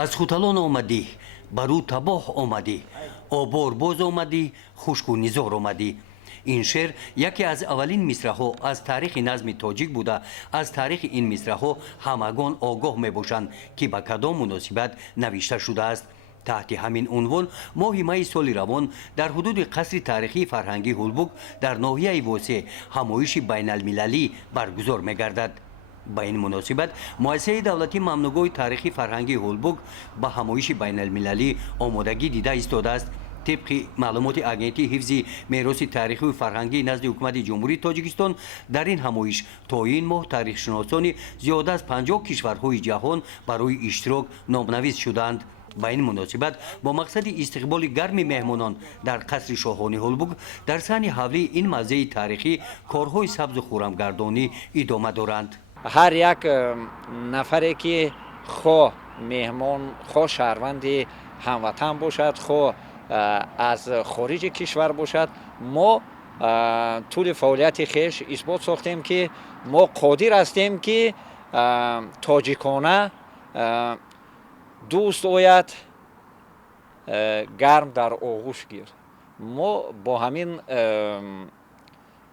از خوتالان آمدی برو تباه آمدی آبار باز آمدی خشک و نزار آمدی. این شعر یکی از اولین مصرع‌ها از تاریخ نظم تاجیک بوده. از تاریخ این مصرع‌ها همگان آگاه میباشند که به کدام مناسبت نوشته شده است. تحت همین عنوان ماه می سال روان در حدود قصر تاریخی فرهنگی هولبوک در ناحیه واسه همایش بین المللی برگزار می‌گردد. با این مناسبت مؤسسه دولتی ممنوعگاه تاریخی فرهنگی هولبوک به همایش بین المللی آمادگی دیده ایستاده است. طبق معلومات اگنتی حفظ میراث تاریخی و فرهنگی نزد حکومت جمهوری تاجیکستان در این همایش تا این ماه تاریخ شناسان زیاده از 50 کشورهای جهان برای اشتراک نامنویس شدند. با این مناسبت با مقصد استقبال گرم مهمانان در قصر شاهانه هولبوک در صحن حولی این موزه تاریخی کارهای سبز و خرمگردانی ادامه دارند. هر یک نفری که خواه مهمان خواه شهروند هموطن باشد خواه از خارج کشور باشد ما طول فعالیت خویش اثبات ساختیم که ما قادر هستیم که تاجیکانه دوست آید گرم در آغوش گیر. ما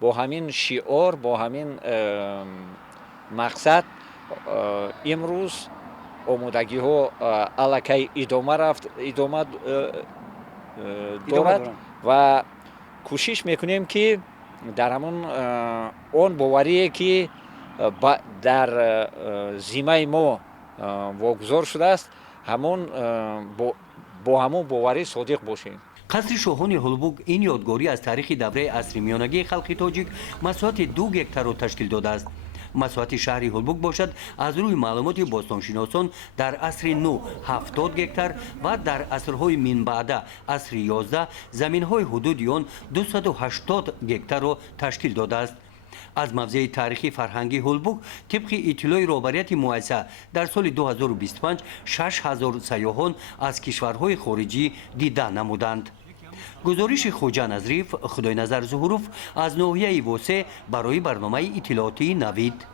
با همین شعار با همین مقصد امروز آمادگی ها الکی ادامه دارد و کوشش میکنیم که در همون آن باوری که در ذمه ما واگذار شده است با همون باوری صادق باشیم. قصر شاهان هولبوک این یادگاری از تاریخ دوره عصر میانگی خلق تاجیک مساحت 2 گکتار را تشکیل داده است. مساحت شهر هولبوک باشد از روی معلومات باستانشناسان در عصر نو 70 گکتار و در عصرهای من بعد عصر 11 زمین‌های حدود آن 280 گکتار را تشکیل داده است. از موزه تاریخی فرهنگی هولبوک طبق اطلاع رهبریت مؤسسه در سال 2025 6000 سیاحان از کشورهای خارجی دیده نمودند. گزارش خوجا نظریف خدای نظر ظهوروف از ناحیه واسه برای برنامه اطلاعاتی نوید.